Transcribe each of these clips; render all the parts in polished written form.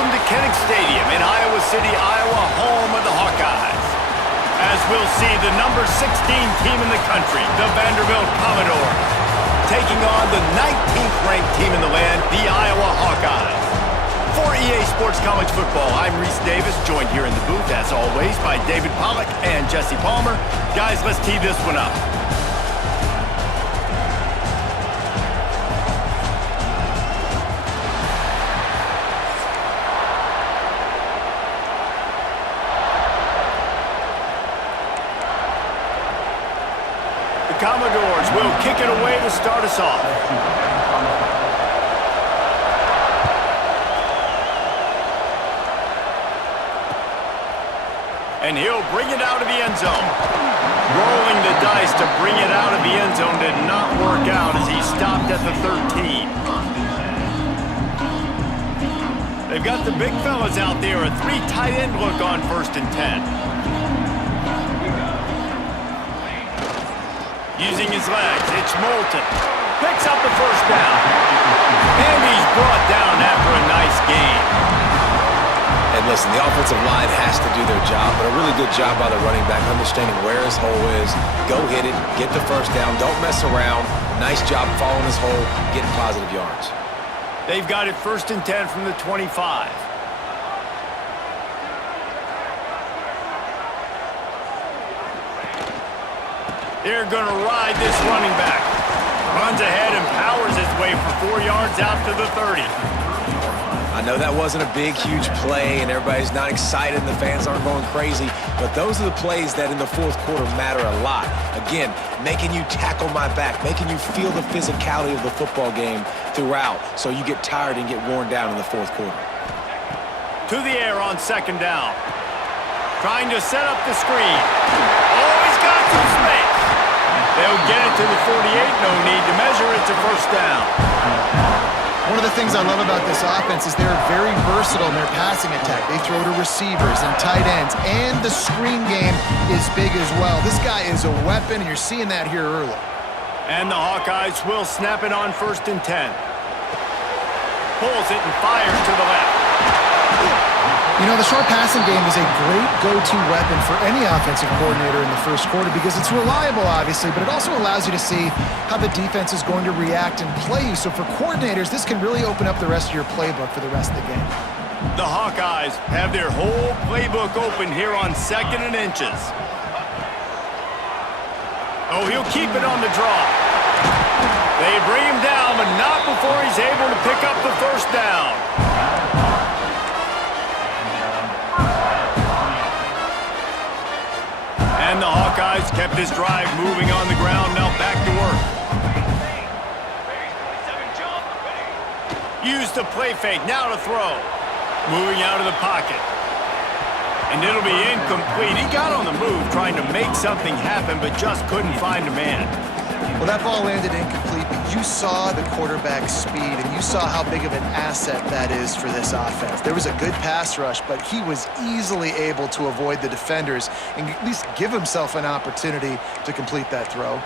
welcome to Kinnick Stadium in Iowa City, Iowa, home of the Hawkeyes. As we'll see the number 16 team in the country, the Vanderbilt Commodores, taking on the 19th ranked team in the land, the Iowa Hawkeyes. For EA Sports College Football, I'm Reese Davis, joined here in the booth, as always, by David Pollack and Jesse Palmer. Guys, let's tee this one up. The Commodores will kick it away to start us off. And he'll bring it out of the end zone. Rolling the dice to bring it out of the end zone did not work out as he stopped at the 13. They've got the big fellas out there, a 3 tight end look on 1st and 10. Using his legs, it's Moulton. Picks up the first down. And he's brought down after a nice gain. And listen, the offensive line has to do their job, but a really good job by the running back, understanding where his hole is. Go hit it, get the first down, don't mess around. Nice job following his hole, getting positive yards. They've got it 1st and 10 from the 25. They're going to ride this running back. Runs ahead and powers his way for 4 yards out to the 30. I know that wasn't a big, huge play, and everybody's not excited, and the fans aren't going crazy, but those are the plays that in the 4th quarter matter a lot. Again, making you tackle my back, making you feel the physicality of the football game throughout, so you get tired and get worn down in the 4th quarter. To the air on 2nd down. Trying to set up the screen. Oh, he's got some space. They'll get it to the 48, no need to measure, it's a 1st down. One of the things I love about this offense is they're very versatile in their passing attack. They throw to receivers and tight ends, and the screen game is big as well. This guy is a weapon, and you're seeing that here early. And the Hawkeyes will snap it on 1st and 10. Pulls it and fires to the left. You know, the short passing game is a great go-to weapon for any offensive coordinator in the 1st quarter because it's reliable, obviously, but it also allows you to see how the defense is going to react and play. So for coordinators, this can really open up the rest of your playbook for the rest of the game. The Hawkeyes have their whole playbook open here on 2nd and inches. Oh, he'll keep it on the draw. They bring him down, but not before he's able to pick up the 1st down. And the Hawkeyes kept this drive moving on the ground, now back to work. Use the play fake, now to throw. Moving out of the pocket. And it'll be incomplete. He got on the move trying to make something happen, but just couldn't find a man. Well, that ball landed incomplete, but you saw the quarterback's speed, and you saw how big of an asset that is for this offense. There was a good pass rush, but he was easily able to avoid the defenders and at least give himself an opportunity to complete that throw.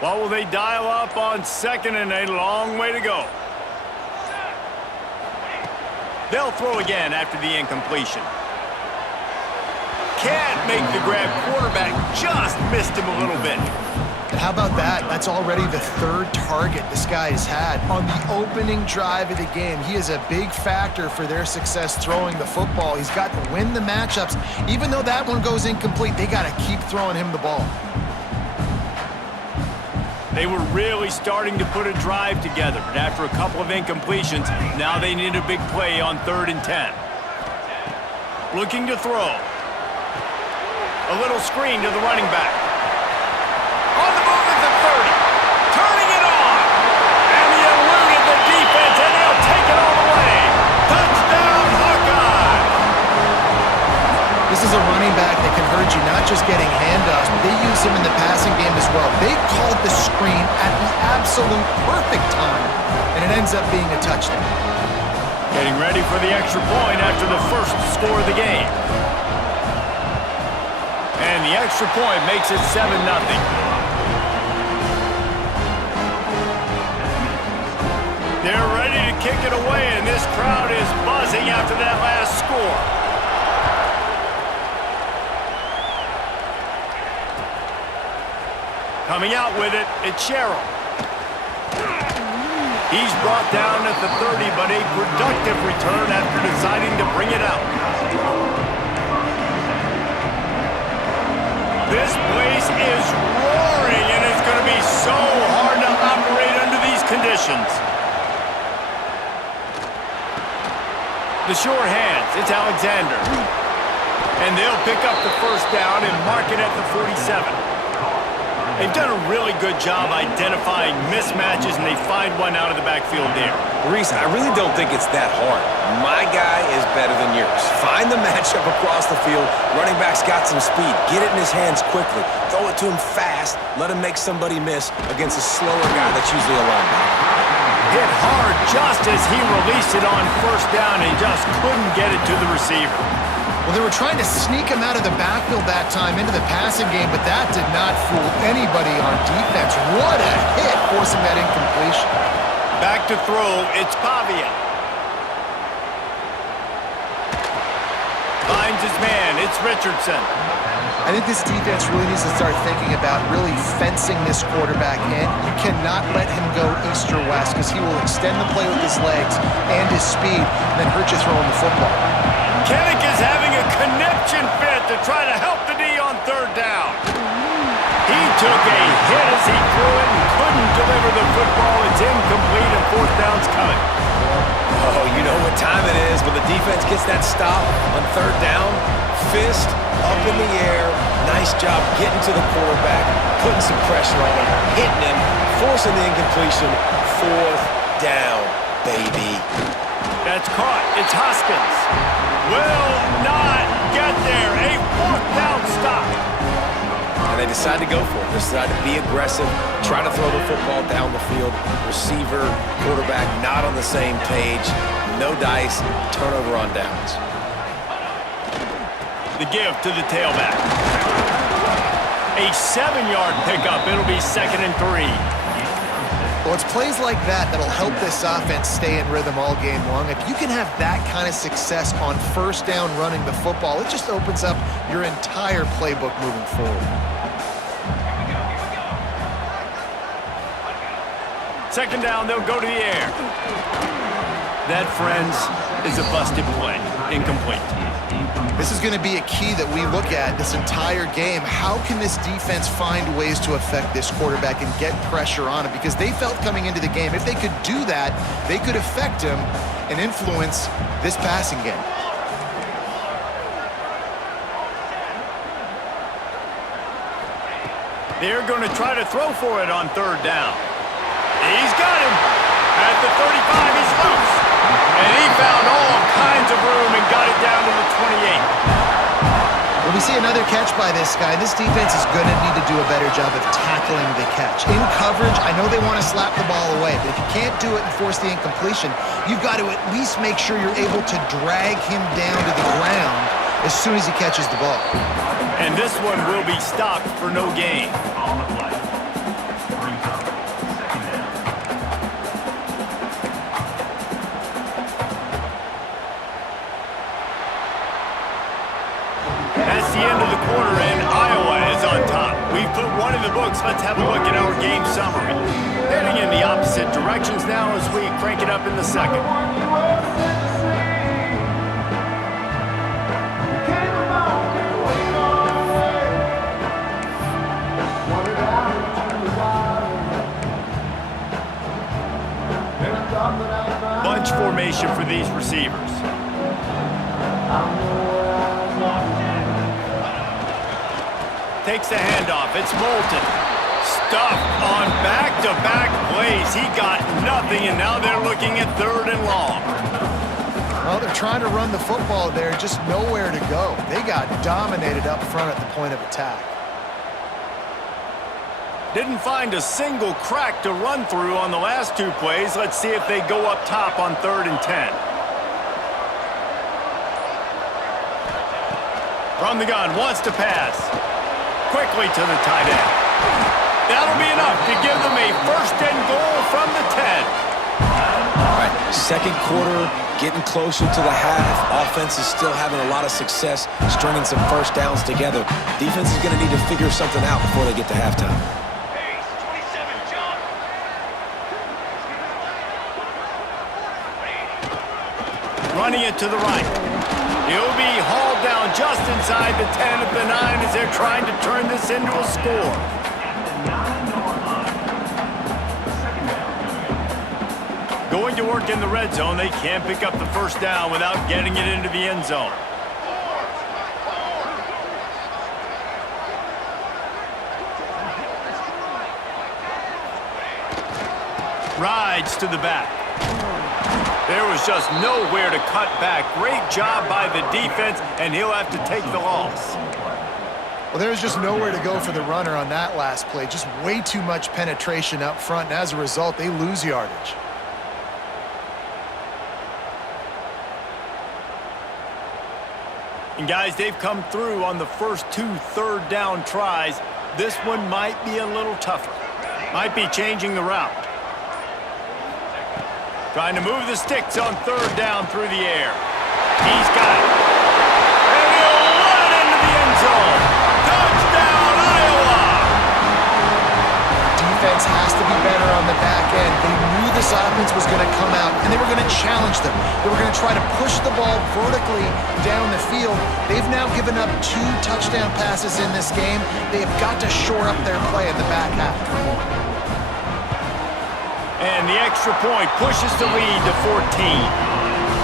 What will they dial up on 2nd and a long way to go? They'll throw again after the incompletion. Can't make the grab. Quarterback just missed him a little bit. And how about that? That's already the 3rd target this guy has had on the opening drive of the game. He is a big factor for their success throwing the football. He's got to win the matchups. Even though that one goes incomplete, they got to keep throwing him the ball. They were really starting to put a drive together, but after a couple of incompletions, now they need a big play on 3rd and 10. Looking to throw. A little screen to the running back. On the move at the 30. Turning it on. And he eluded the defense, and they'll take it all the way. Touchdown, Hawkeye! This is a running back that can hurt you, not just getting handoffs, but they use him in the passing game as well. They called the screen at the absolute perfect time, and it ends up being a touchdown. Getting ready for the extra point after the 1st score of the game. And the extra point makes it 7-0. They're ready to kick it away, and this crowd is buzzing after that last score. Coming out with it, it's Sherrill. He's brought down at the 30, but a productive return after deciding to bring it out. This place is roaring, and it's going to be so hard to operate under these conditions. The sure hands, it's Alexander. And they'll pick up the first down and mark it at the 47. They've done a really good job identifying mismatches, and they find one out of the backfield there. Reese, I really don't think it's that hard. My guy is better than yours. Find the matchup across the field. Running back's got some speed. Get it in his hands quickly. Throw it to him fast. Let him make somebody miss against a slower guy that's usually a linebacker. Hit hard just as he released it on first down, and he just couldn't get it to the receiver. Well, they were trying to sneak him out of the backfield that time into the passing game, but that did not fool anybody on defense. What a hit, forcing that incompletion. Back to throw, it's Pavia. Finds his man, it's Richardson. I think this defense really needs to start thinking about really fencing this quarterback in. You cannot let him go east or west because he will extend the play with his legs and his speed and then hurt you throwing the football. Kennick is having a conniption fit to try to help the D on third down. He took a hit as he threw it and couldn't deliver the football. It's incomplete and fourth down's coming. Oh, you know what time it is when the defense gets that stop on third down. Fist up in the air. Nice job getting to the quarterback, putting some pressure on him, hitting him, forcing the incompletion. Fourth down, baby. That's caught. It's Hoskins. Will not get there. A fourth down stop. And they decide to go for it. They decide to be aggressive, try to throw the football down the field. Receiver, quarterback not on the same page. No dice, turnover on downs. The give to the tailback. A 7-yard pickup. It'll be 2nd and 3. Well, it's plays like that that'll help this offense stay in rhythm all game long. If you can have that kind of success on first down running the football, it just opens up your entire playbook moving forward. Second down, they'll go to the air. That, friends, is a busted play. Incomplete. This is going to be a key that we look at this entire game. How can this defense find ways to affect this quarterback and get pressure on him? Because they felt coming into the game, if they could do that, they could affect him and influence this passing game. They're going to try to throw for it on third down. He's got him. At the 35, he's loose. And he found all kinds of room and got it down to the 28. When we see another catch by this guy, this defense is going to need to do a better job of tackling the catch. In coverage, I know they want to slap the ball away, but if you can't do it and force the incompletion, you've got to at least make sure you're able to drag him down to the ground as soon as he catches the ball. And this one will be stopped for no gain. That's the end of the quarter, and Iowa is on top. We've put one in the books. Let's have a look at our game summary. Heading in the opposite directions now as we crank it up in the second. Bunch formation for these receivers. Takes the handoff. It's Moulton. Stuffed on back-to-back plays. He got nothing, and now they're looking at third and long. Well, they're trying to run the football there, just nowhere to go. They got dominated up front at the point of attack. Didn't find a single crack to run through on the last two plays. Let's see if they go up top on 3rd and 10. From the gun, wants to pass. Quickly to the tight end. That'll be enough to give them a 1st and goal from the 10. Second quarter, getting closer to the half. Offense is still having a lot of success stringing some first downs together. Defense is going to need to figure something out before they get to halftime. Running it to the right. He'll be hauled down just inside the 10 of the 9 as they're trying to turn this into a score. Going to work in the red zone, they can't pick up the first down without getting it into the end zone. Rides to the back. There was just nowhere to cut back. Great job by the defense, and he'll have to take the loss. Well, there's just nowhere to go for the runner on that last play. Just way too much penetration up front, and as a result, they lose yardage. And guys, they've come through on the first 2 third down tries. This one might be a little tougher. Might be changing the route. Trying to move the sticks on third down through the air. He's got it. And he'll run it into the end zone. Touchdown, Iowa! Defense has to be better on the back end. They knew this offense was going to come out, and they were going to challenge them. They were going to try to push the ball vertically down the field. They've now given up 2 touchdown passes in this game. They have got to shore up their play in the back half. And the extra point pushes the lead to 14.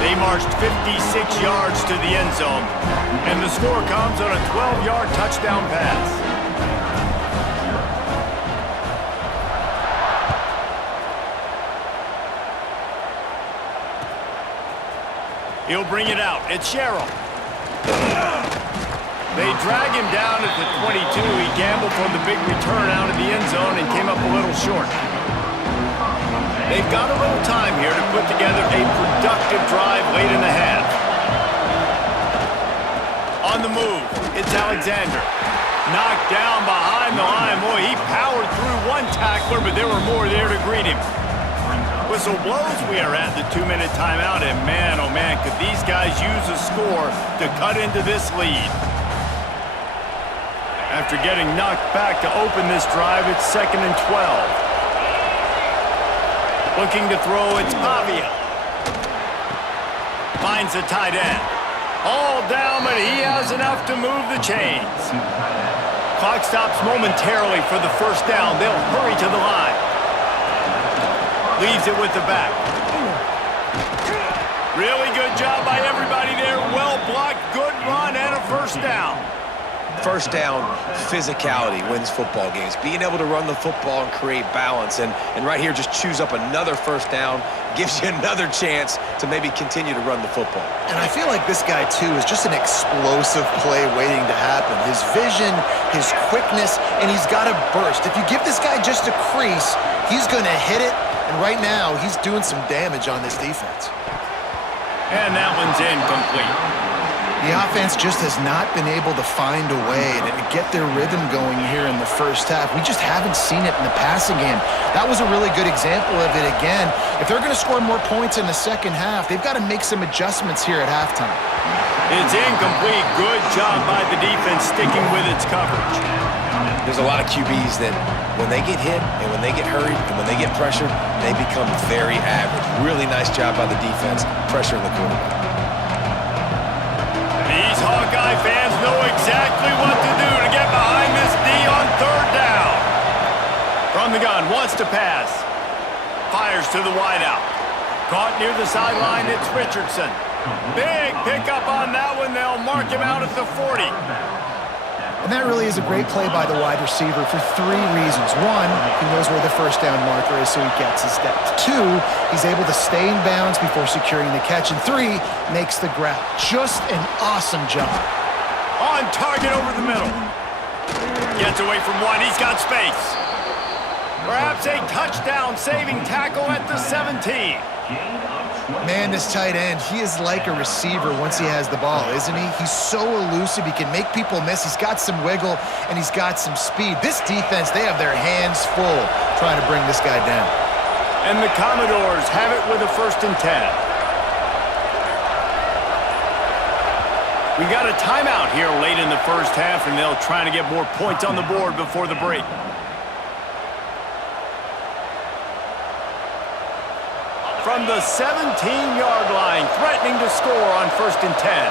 They marched 56 yards to the end zone, and the score comes on a 12-yard touchdown pass. He'll bring it out. It's Sherrill. They drag him down at the 22. He gambled for the big return out of the end zone and came up a little short. They've got a little time here to put together a productive drive late in the half. On the move, it's Alexander. Knocked down behind the line. Boy, he powered through one tackler, but there were more there to greet him. Whistle blows, we are at the 2-minute timeout, and man, oh man, could these guys use a score to cut into this lead. After getting knocked back to open this drive, it's 2nd and 12. Looking to throw, it's Pavia. Finds the tight end. All down, but he has enough to move the chains. Clock stops momentarily for the first down. They'll hurry to the line. Leaves it with the back. Really good job by everybody there. Well blocked, good run, and a first down. First down, physicality wins football games. Being able to run the football and create balance. And right here, just choose up another first down, gives you another chance to maybe continue to run the football. And I feel like this guy, too, is just an explosive play waiting to happen. His vision, his quickness, and he's got a burst. If you give this guy just a crease, he's going to hit it. And right now, he's doing some damage on this defense. And that one's incomplete. The offense just has not been able to find a way to get their rhythm going here in the first half. We just haven't seen it in the passing game. That was a really good example of it again. If they're going to score more points in the second half, they've got to make some adjustments here at halftime. It's incomplete. Good job by the defense sticking with its coverage. There's a lot of QBs that when they get hit and when they get hurried and when they get pressured, they become very average. Really nice job by the defense, pressuring the quarterback. These Hawkeye fans know exactly what to do to get behind this D on third down. From the gun, wants to pass. Fires to the wideout. Caught near the sideline, it's Richardson. Big pickup on that one. They'll mark him out at the 40. And that really is a great play by the wide receiver for 3 reasons. 1, he knows where the first down marker is, so he gets his depth. 2, he's able to stay in bounds before securing the catch. And 3, makes the grab. Just an awesome job. On target over the middle. Gets away from one. He's got space. Perhaps a touchdown-saving tackle at the 17. Man, this tight end, he is like a receiver once he has the ball, isn't he? He's so elusive. He can make people miss. He's got some wiggle, and he's got some speed. This defense, they have their hands full trying to bring this guy down. And the Commodores have it with a 1st and 10. We got a timeout here late in the first half, and they'll try to get more points on the board before the break. From the 17-yard line, threatening to score on 1st and 10.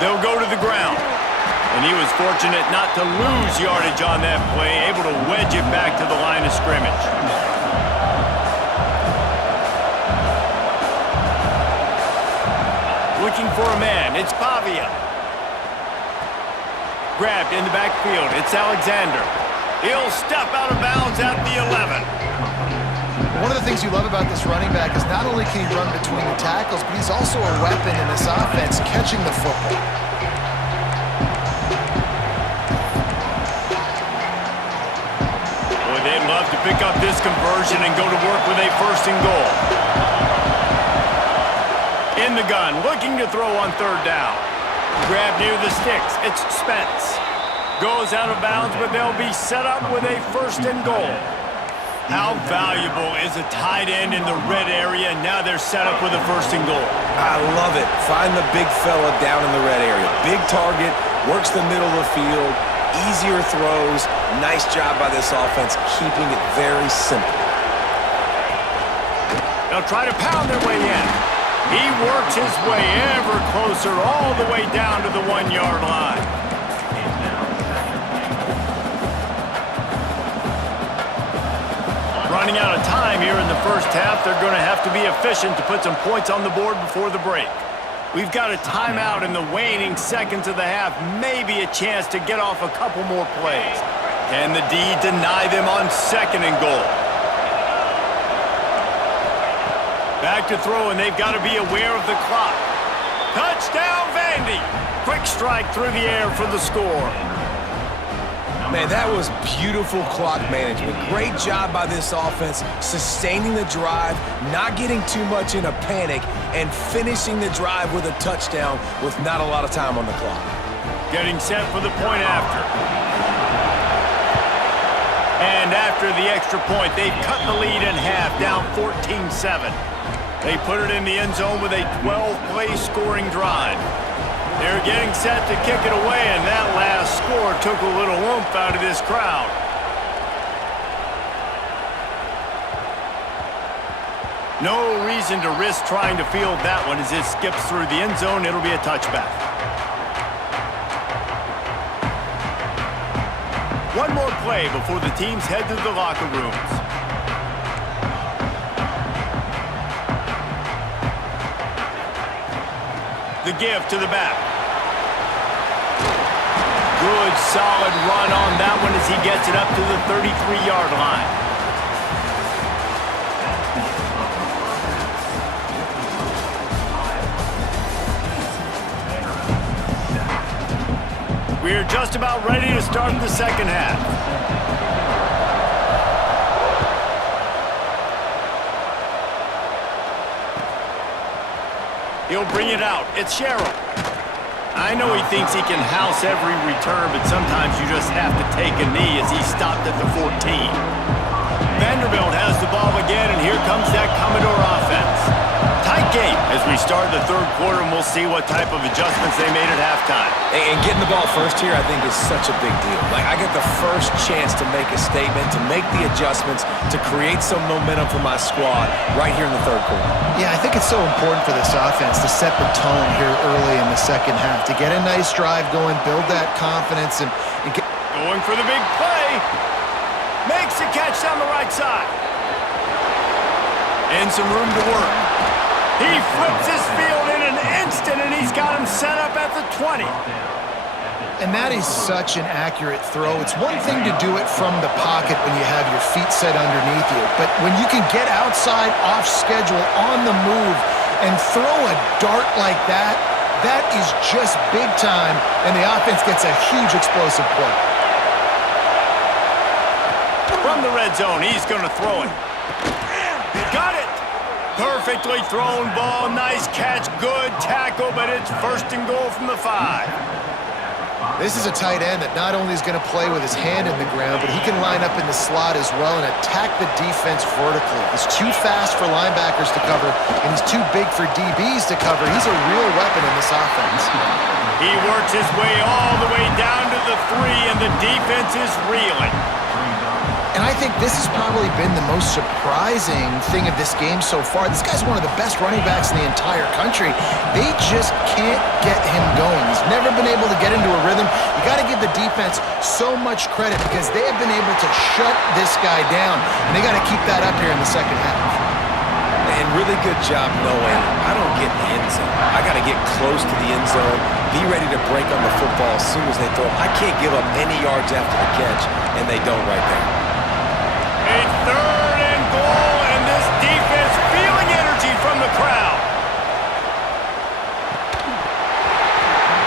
They'll go to the ground. And he was fortunate not to lose yardage on that play, able to wedge it back to the line of scrimmage. Looking for a man, it's Pavia. Grabbed in the backfield, it's Alexander. He'll step out of bounds at the 11. One of the things you love about this running back is not only can he run between the tackles, but he's also a weapon in this offense, catching the football. Boy, they'd love to pick up this conversion and go to work with a 1st and goal. In the gun, looking to throw on 3rd down. Grab near the sticks, it's Spence. Goes out of bounds, but they'll be set up with a 1st and goal. How valuable is a tight end in the red area? Now they're set up with a 1st and goal. I love it. Find the big fella down in the red area. Big target, works the middle of the field, easier throws. Nice job by this offense, keeping it very simple. They'll try to pound their way in. He works his way ever closer all the way down to the 1-yard line. Running out of time here in the first half. They're going to have to be efficient to put some points on the board before the break. We've got a timeout in the waning seconds of the half. Maybe a chance to get off a couple more plays. Can the D deny them on 2nd and goal? Back to throw, and they've got to be aware of the clock. Touchdown, Vandy! Quick strike through the air for the score. Man, that was beautiful clock management. Great job by this offense, sustaining the drive, not getting too much in a panic, and finishing the drive with a touchdown with not a lot of time on the clock. Getting set for the point after. And after the extra point, they've cut the lead in half, down 14-7. They put it in the end zone with a 12-play scoring drive. They're getting set to kick it away, and that last score took a little oomph out of this crowd. No reason to risk trying to field that one as it skips through the end zone. It'll be a touchback. One more play before the teams head to the locker rooms. The give to the back. Good, solid run on that one as he gets it up to the 33-yard line. We're just about ready to start the second half. He'll bring it out. It's Sherrill. I know he thinks he can house every return, but sometimes you just have to take a knee as he stopped at the 14. Vanderbilt has the ball again, and here comes that Commodore offense. Tight game as we start the third quarter, and we'll see what type of adjustments they made at halftime. And getting the ball first here, I think, is such a big deal. Like, I get the first chance to make a statement, to make the adjustments, to create some momentum for my squad right here in the third quarter. Yeah, I think it's so important for this offense to set the tone here early in the second half, to get a nice drive going, build that confidence, and get... Going for the big play. Makes the catch down the right side. And some room to work. He flips his field in an instant, and he's got him set up at the 20. And that is such an accurate throw. It's one thing to do it from the pocket when you have your feet set underneath you, but when you can get outside, off schedule, on the move, and throw a dart like that, that is just big time, and the offense gets a huge explosive play. From the red zone, he's going to throw it. Got it! Perfectly thrown ball. Nice catch. Good tackle, but it's first and goal from the 5. This is a tight end that not only is going to play with his hand in the ground, but he can line up in the slot as well and attack the defense vertically. He's too fast for linebackers to cover, and he's too big for DBs to cover. He's a real weapon in this offense. He works his way all the way down to the 3, and the defense is reeling. And I think this has probably been the most surprising thing of this game so far. This guy's one of the best running backs in the entire country. They just can't get him going. He's never been able to get into a rhythm. You got to give the defense so much credit because they have been able to shut this guy down, and they got to keep that up here in the second half. And really good job knowing I don't get in the end zone. I got to get close to the end zone, be ready to break on the football as soon as they throw. I can't give up any yards after the catch, and they don't right there. A third and goal, and this defense feeling energy from the crowd.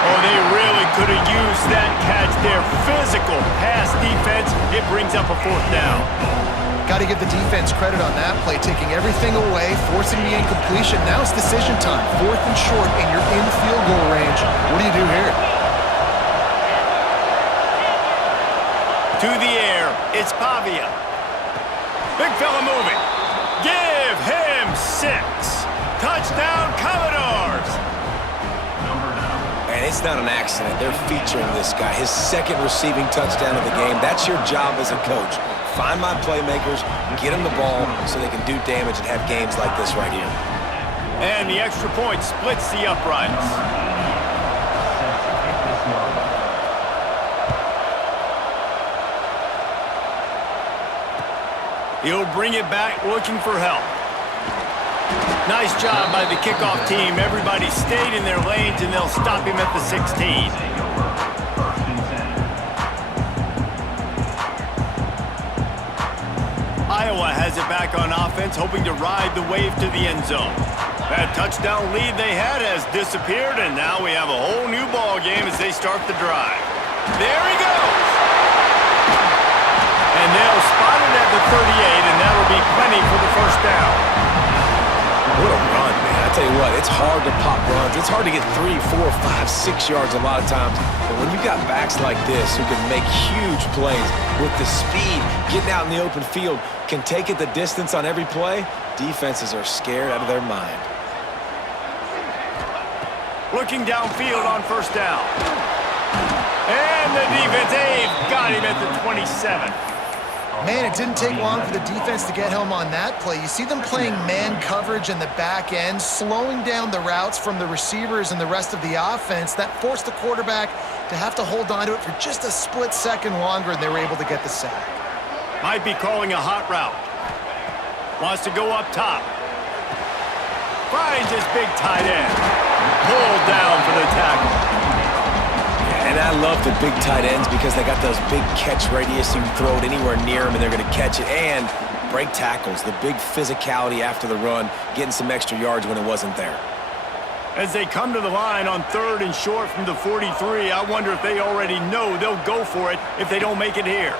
Oh, they really could have used that catch there. Physical pass defense. It brings up a 4th down. Got to give the defense credit on that play, taking everything away, forcing the incompletion. Now it's decision time. 4th and short, and you're in field goal range. What do you do here? To the air, it's Pavia. Big fella moving. Give him 6. Touchdown, Commodores. And it's not an accident. They're featuring this guy. His 2nd receiving touchdown of the game. That's your job as a coach. Find my playmakers, get them the ball so they can do damage and have games like this right here. And the extra point splits the uprights. He'll bring it back looking for help. Nice job by the kickoff team. Everybody stayed in their lanes, and they'll stop him at the 16. Iowa has it back on offense, hoping to ride the wave to the end zone. That touchdown lead they had has disappeared, and now we have a whole new ball game as they start the drive. There he goes! And they'll spot it at the 38, and that'll be plenty for the first down. What a run, man. I tell you what, it's hard to pop runs. It's hard to get 3, 4, 5, 6 yards a lot of times. But when you've got backs like this who can make huge plays with the speed, getting out in the open field, can take it the distance on every play, defenses are scared out of their mind. Looking downfield on first down. And the defense, they've got him at the 27. Man, it didn't take long for the defense to get home on that play. You see them playing man coverage in the back end, slowing down the routes from the receivers and the rest of the offense. That forced the quarterback to have to hold on to it for just a split second longer, and they were able to get the sack. Might be calling a hot route. Wants to go up top. Finds his big tight end. Pulled down for the tackle. And I love the big tight ends because they got those big catch radius. You can throw it anywhere near them, and they're going to catch it. And break tackles, the big physicality after the run, getting some extra yards when it wasn't there. As they come to the line on 3rd and short from the 43, I wonder if they already know they'll go for it if they don't make it here.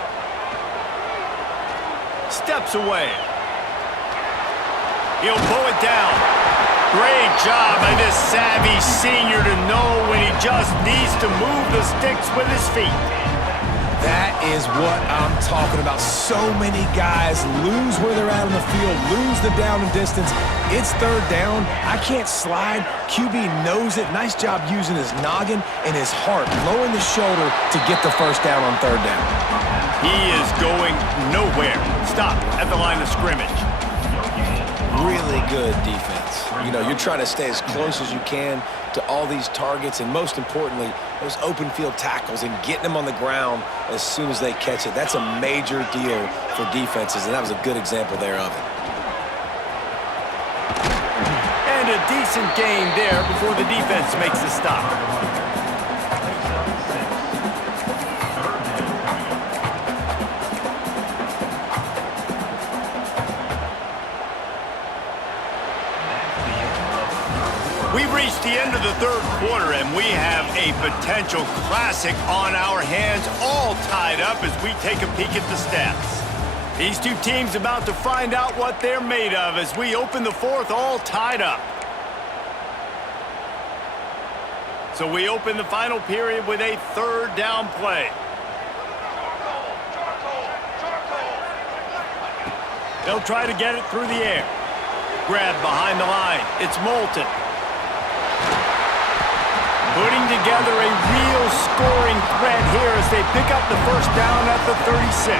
Steps away. He'll pull it down. Great job by this savvy senior to know when he just needs to move the sticks with his feet. That is what I'm talking about. So many guys lose where they're at on the field, lose the down and distance. It's 3rd down. I can't slide. QB knows it. Nice job using his noggin and his heart, lowering the shoulder to get the first down on 3rd down. He is going nowhere. Stop at the line of scrimmage. Really good defense. You know, you're trying to stay as close as you can to all these targets, and most importantly, those open field tackles and getting them on the ground as soon as they catch it. That's a major deal for defenses, and that was a good example there of it. And a decent gain there before the defense makes the stop. We've reached the end of the 3rd quarter, and we have a potential classic on our hands, all tied up as we take a peek at the stats. These two teams about to find out what they're made of as we open the fourth all tied up. So we open the final period with a third down play. They'll try to get it through the air. Grab behind the line. It's Moulton. Putting together a real scoring threat here as they pick up the first down at the 36.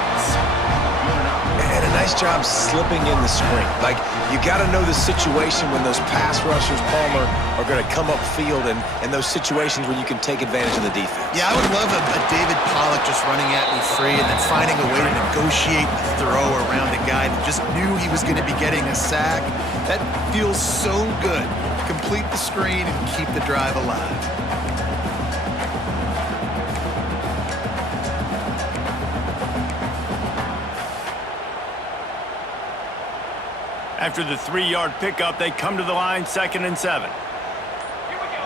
And a nice job slipping in the screen. Like, you got to know the situation when those pass rushers, Palmer, are going to come upfield and those situations where you can take advantage of the defense. Yeah, I would love a David Pollock just running at me free and then finding a way to negotiate the throw around a guy that just knew he was going to be getting a sack. That feels so good. Complete the screen and keep the drive alive. After the 3-yard pickup, they come to the line, 2nd and 7. Here we go.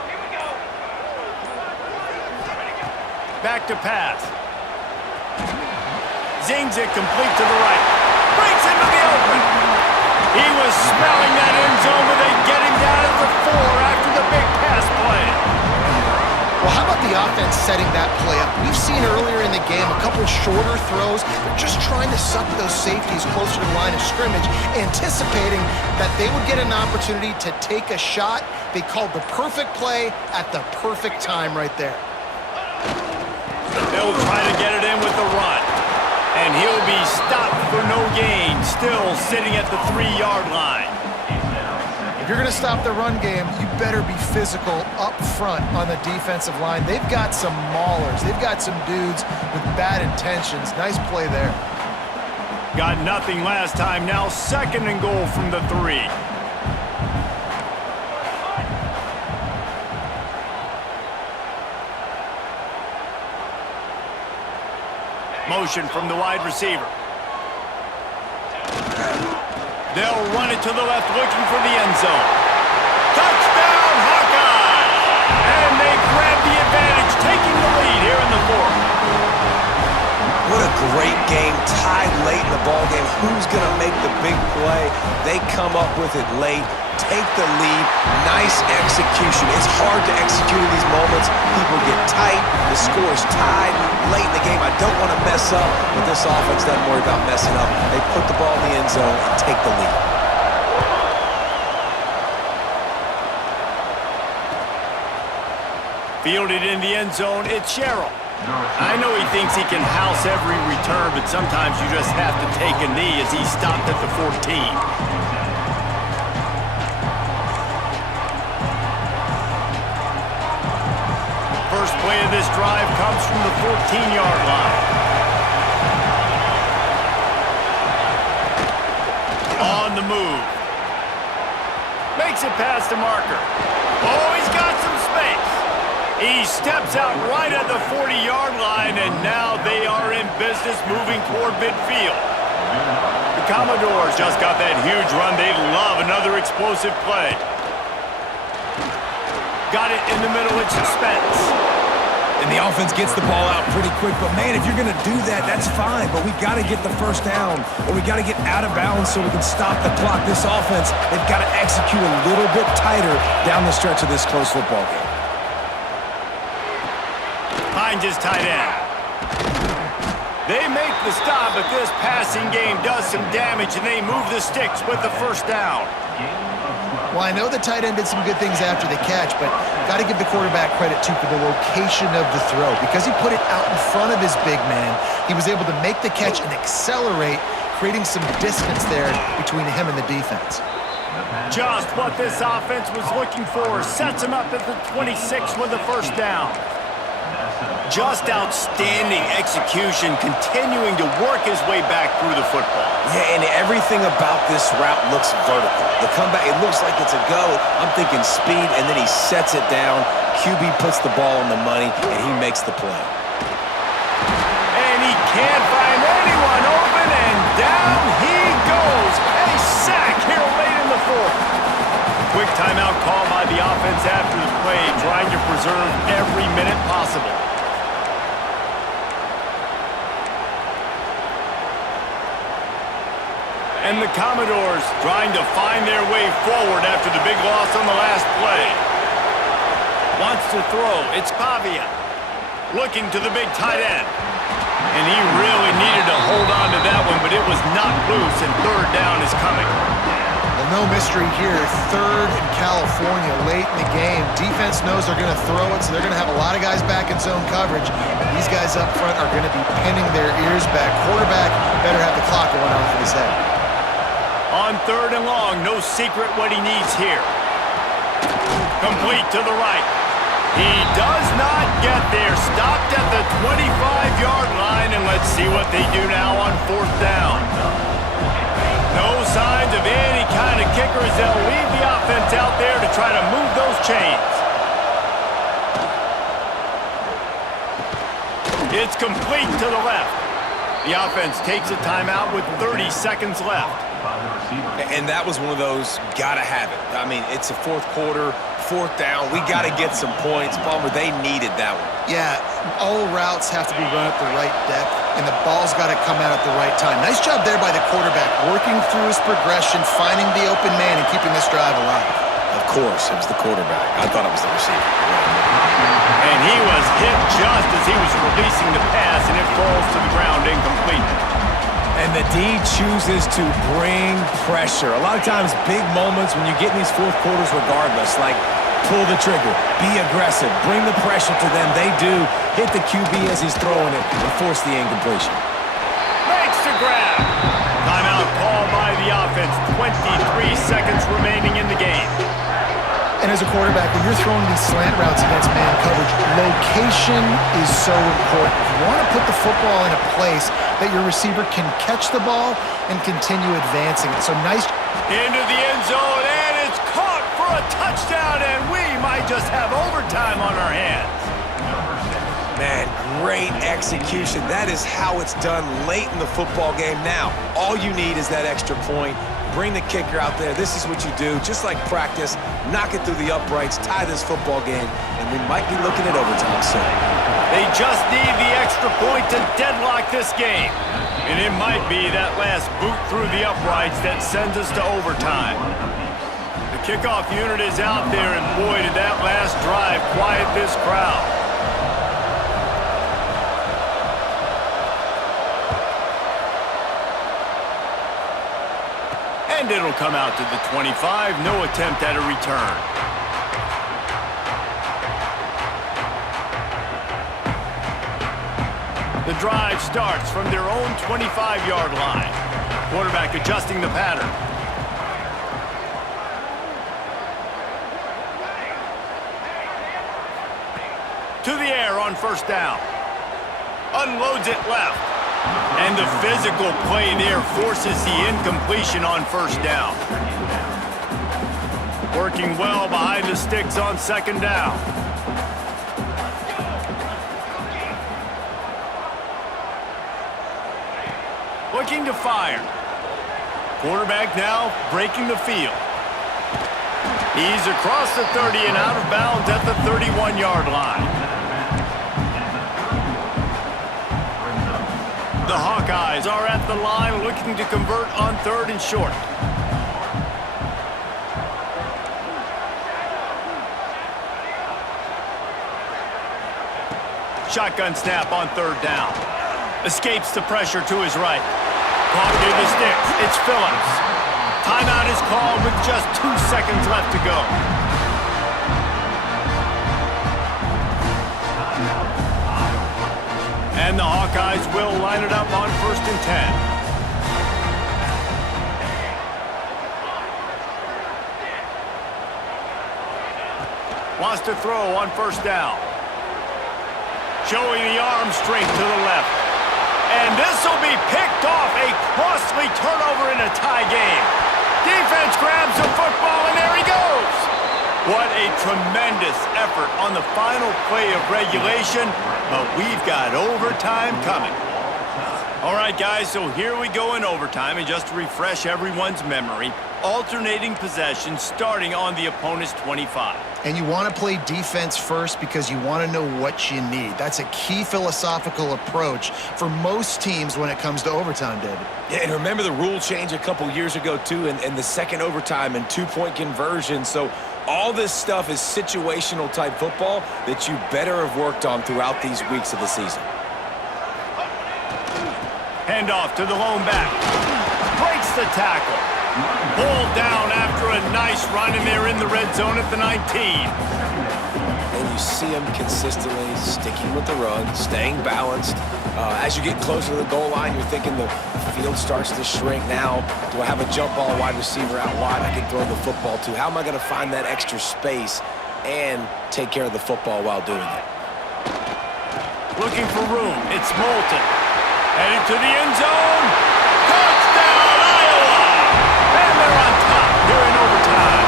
Back to pass. Zings it complete to the right. Breaks into the open. He was smelling that end zone, but they get him down at the 4 after the big pass play. Well, how about the offense setting that play up? We've seen earlier in the game a couple shorter throws. They're just trying to suck those safeties closer to the line of scrimmage, anticipating that they would get an opportunity to take a shot. They called the perfect play at the perfect time right there. They'll try to get it in with the run. And he'll be stopped for no gain, still sitting at the 3-yard line. If you're going to stop the run game, you better be physical up front on the defensive line. They've got some maulers. They've got some dudes with bad intentions. Nice play there. Got nothing last time. Now 2nd and goal from the 3. Motion from the wide receiver. They'll run it to the left, looking for the end zone. Touchdown, Hawkeyes! And they grab the advantage, taking the lead here in the 4th. What a great game, tied late in the ballgame. Who's going to make the big play? They come up with it late, take the lead. Nice execution. It's hard to execute in these moments. People get tight. The score is tied late in the game. I don't want to mess up, but this offense doesn't worry about messing up. They put the ball in the end zone and take the lead. Fielded in the end zone, it's Sherrill. I know he thinks he can house every return, but sometimes you just have to take a knee as he stopped at the 14. First play of this drive comes from the 14-yard line. On the move. Makes it past the marker. Oh, he's got some space. He steps out right at the 40-yard line, and now they are in business moving toward midfield. The Commodores just got that huge run. They love another explosive play. Got it in the middle in suspense. And the offense gets the ball out pretty quick. But, man, if you're going to do that, that's fine. But we got to get the first down, or we got to get out of bounds so we can stop the clock. This offense, they've got to execute a little bit tighter down the stretch of this close football game. Finds his tight end. They make the stop, but this passing game does some damage, and they move the sticks with the first down. Well, I know the tight end did some good things after the catch, but got to give the quarterback credit, too, for the location of the throw. Because he put it out in front of his big man, he was able to make the catch and accelerate, creating some distance there between him and the defense. Just what this offense was looking for. Sets him up at the 26 with the first down. Just outstanding execution, continuing to work his way back through the football. Yeah, and everything about this route looks vertical. The comeback, it looks like it's a go. I'm thinking speed, and then he sets it down. QB puts the ball on the money, and he makes the play. And he can't find anyone open, and down he goes. A sack here late in the 4th. Quick timeout call by the offense after the play, trying to preserve every minute possible. And the Commodores trying to find their way forward after the big loss on the last play. Wants to throw. It's Pavia. Looking to the big tight end. And he really needed to hold on to that one, but it was not loose, and third down is coming. Well, no mystery here. Third in California late in the game. Defense knows they're going to throw it, so they're going to have a lot of guys back in zone coverage. And these guys up front are going to be pinning their ears back. Quarterback better have the clock going off of his head. On third and long, no secret what he needs here. Complete to the right. He does not get there. Stopped at the 25-yard line, and let's see what they do now on fourth down. No signs of any kind of kickers. They'll leave the offense out there to try to move those chains. It's complete to the left. The offense takes a timeout with 30 seconds left. And that was one of those, gotta have it. I mean, it's a fourth quarter, fourth down. We gotta get some points. Palmer, they needed that one. Yeah, all routes have to be run at the right depth, and the ball's got to come out at the right time. Nice job there by the quarterback, working through his progression, finding the open man, and keeping this drive alive. Of course, it was the quarterback. I thought it was the receiver. And he was hit just as he was releasing the pass, and it falls to the ground incomplete. And the D chooses to bring pressure. A lot of times, big moments when you get in these fourth quarters regardless, like pull the trigger, be aggressive, bring the pressure to them. They do hit the QB as he's throwing it and force the incompletion. Makes the grab. Timeout called by the offense. 23 seconds remaining in the game. And as a quarterback, when you're throwing these slant routes against man coverage, location is so important. You want to put the football in a place that your receiver can catch the ball and continue advancing it. So nice. Into the end zone, and it's caught for a touchdown, and we might just have overtime on our hands. Man, great execution. That is how it's done late in the football game. Now, all you need is that extra point. Bring the kicker out there. This is what you do. Just like practice, knock it through the uprights, tie this football game, and we might be looking at overtime soon. They just need the extra point to deadlock this game. And it might be that last boot through the uprights that sends us to overtime. The kickoff unit is out there, and boy, did that last drive quiet this crowd. And it'll come out to the 25. No attempt at a return. The drive starts from their own 25-yard line. Quarterback adjusting the pattern. To the air on first down. Unloads it left. And the physical play there forces the incompletion on first down. Working well behind the sticks on second down. Looking to fire. Quarterback now breaking the field. He's across the 30 and out of bounds at the 31-yard line. The Hawkeyes are at the line looking to convert on third and short. Shotgun snap on third down. Escapes the pressure to his right. Caught near the sticks. It's Phillips. Timeout is called with just 2 seconds left to go. And the Hawkeyes will line it up on first and 10. Wants to throw on first down. Showing the arm strength to the left. And this will be picked off. A costly turnover in a tie game. Defense grabs the football, and there he goes. What a tremendous effort on the final play of regulation, but we've got overtime coming. All right, guys, so here we go in overtime, and just to refresh everyone's memory, alternating possession starting on the opponent's 25. And you want to play defense first because you want to know what you need. That's a key philosophical approach for most teams when it comes to overtime, David. Yeah, and remember the rule change a couple years ago, too, and the second overtime and two-point conversion. So all this stuff is situational type football that you better have worked on throughout these weeks of the season. Handoff to the lone back. Breaks the tackle. Pulled down after a nice run, and they're in the red zone at the 19. And you see them consistently sticking with the run, staying balanced. As you get closer to the goal line, you're thinking the field starts to shrink now. Do I have a jump ball wide receiver out wide I can throw the football to? How am I going to find that extra space and take care of the football while doing it? Looking for room. It's Moulton. Headed to the end zone. Touchdown, Iowa! And they're on top here in overtime.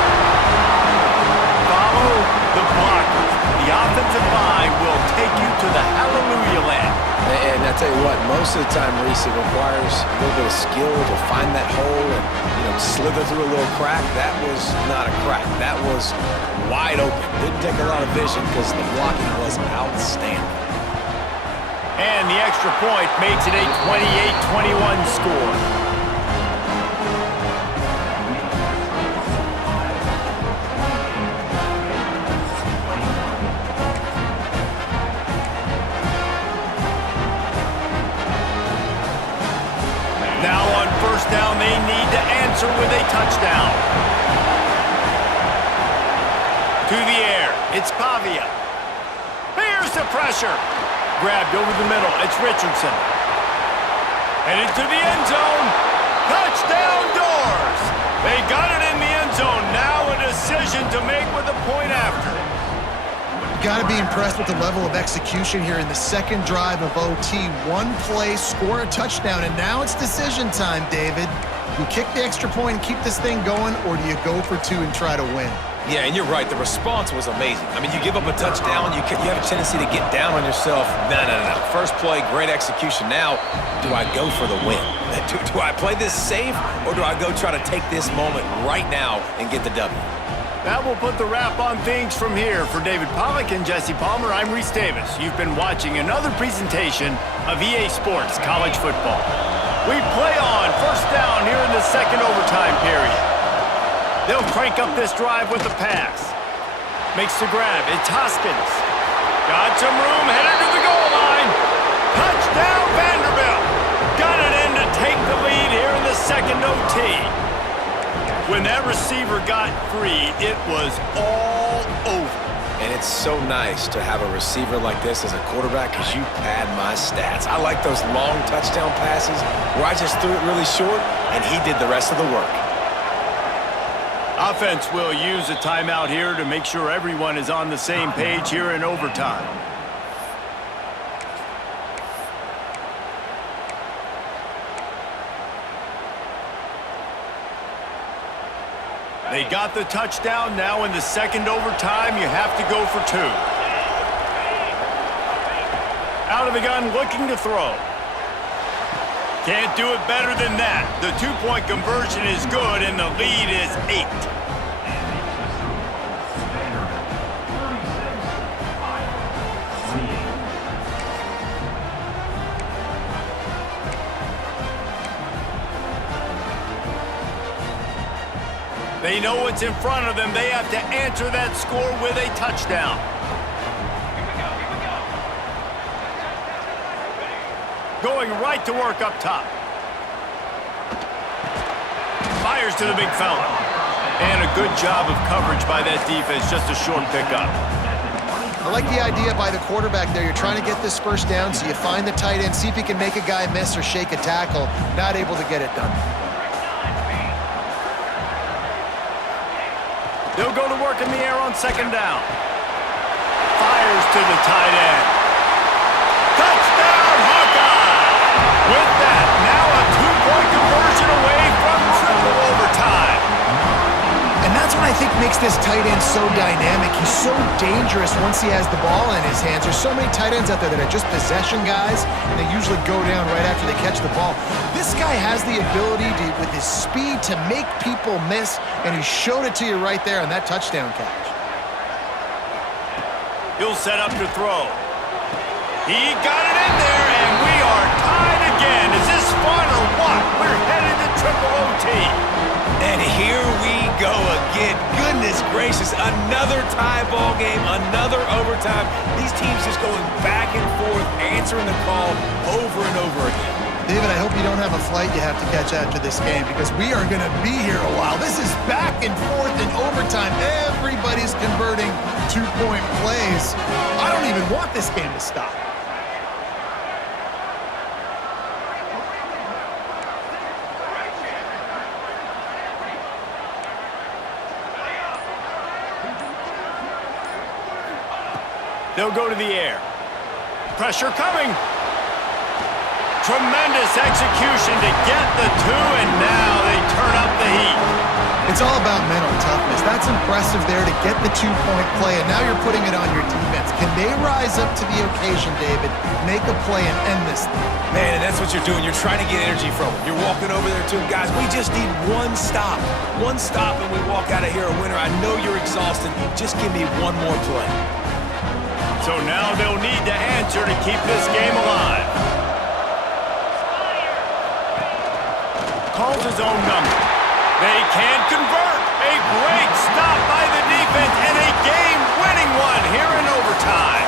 Follow the blockers. The offensive line will take you to the hallelujah land. And I tell you what, most of the time, Reese, it requires a little bit of skill to find that hole and, slither through a little crack. That was not a crack. That was wide open. Didn't take a lot of vision because the blocking was outstanding. And the extra point makes it a 28-21 score. Now on first down, they need to answer with a touchdown. To the air, it's Pavia. Here's the pressure. Grabbed over the middle. It's Richardson. Headed to the end zone. Touchdown doors. They got it in the end zone. Now a decision to make with a point after. Got to be impressed with the level of execution here in the second drive of OT. One play, score a touchdown, and now it's decision time, David. You kick the extra point and keep this thing going, or do you go for two and try to win? Yeah, and you're right. The response was amazing. I mean, you give up a touchdown, you have a tendency to get down on yourself. No. First play, great execution. Now, do I go for the win? Do I play this safe, or do I go try to take this moment right now and get the W? That will put the wrap on things from here. For David Pollack and Jesse Palmer, I'm Reese Davis. You've been watching another presentation of EA Sports College Football. We play on first down here in the second overtime period. They'll crank up this drive with a pass. Makes the grab. It's Hoskins. Got some room, headed to the goal line. Touchdown, Vanderbilt. Got it in to take the lead here in the second OT. When that receiver got free, it was all over. And it's so nice to have a receiver like this as a quarterback because you pad my stats. I like those long touchdown passes where I just threw it really short and he did the rest of the work. Offense will use a timeout here to make sure everyone is on the same page here in overtime. They got the touchdown. Now in the second overtime, you have to go for two. Out of the gun, looking to throw. Can't do it better than that. The two-point conversion is good, and the lead is 8. They know what's in front of them. They have to answer that score with a touchdown. Going right to work up top. Fires to the big fella. And a good job of coverage by that defense. Just a short pickup. I like the idea by the quarterback there. You're trying to get this first down, so you find the tight end, see if he can make a guy miss or shake a tackle. Not able to get it done. They'll go to work in the air on second down. Fires to the tight end. Touchdown, Hawkeye! With that, now a two-point conversion away from triple overtime. And that's what I think makes this tight end so dynamic. He's so dangerous once he has the ball in his hands. There's so many tight ends out there that are just possession guys, and they usually go down right after they catch the ball. This guy has the ability to, with his speed, to make people miss, and he showed it to you right there on that touchdown catch. He'll set up to throw. He got it in there, and we are tied again. Is this fun or what? We're headed to triple OT. And here we go again. Goodness gracious, another tie ball game, another overtime. These teams just going back and forth, answering the call over and over again. David, I hope you don't have a flight you have to catch after this game, because we are going to be here a while. This is back and forth in overtime. Everybody's converting two-point plays. I don't even want this game to stop. They'll go to the air. Pressure coming. Tremendous execution to get the two, and now they turn up the heat. It's all about mental toughness. That's impressive there to get the two-point play, and now you're putting it on your defense. Can they rise up to the occasion, David, make a play and end this thing? Man, and that's what you're doing. You're trying to get energy from them. You're walking over there to them, guys. We just need one stop. One stop, and we walk out of here a winner. I know you're exhausted. Just give me one more play. So now they'll need to answer to keep this game alive. Calls his own number. They can't convert. A great stop by the defense and a game-winning one here in overtime.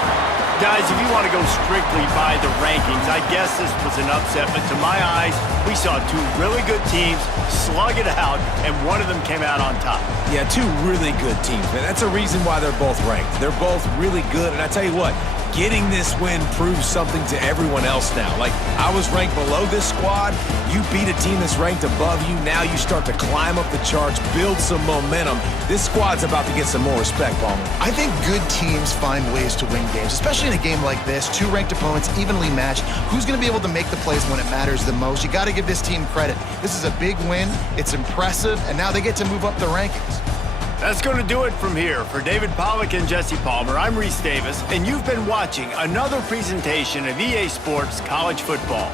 Guys, if you want to go strictly by the rankings, I guess this was an upset, but to my eyes, we saw two really good teams slug it out, and one of them came out on top. Yeah, two really good teams, man. That's a reason why they're both ranked. They're both really good, and I tell you what, getting this win proves something to everyone else now. Like, I was ranked below this squad. You beat a team that's ranked above you. Now you start to climb up the charts, build some momentum. This squad's about to get some more respect, Palmer. I think good teams find ways to win games, especially in a game like this. Two ranked opponents, evenly matched. Who's going to be able to make the plays when it matters the most? You got to give this team credit. This is a big win. It's impressive, and now they get to move up the rankings. That's going to do it from here. For David Pollack and Jesse Palmer, I'm Reese Davis, and you've been watching another presentation of EA Sports College Football.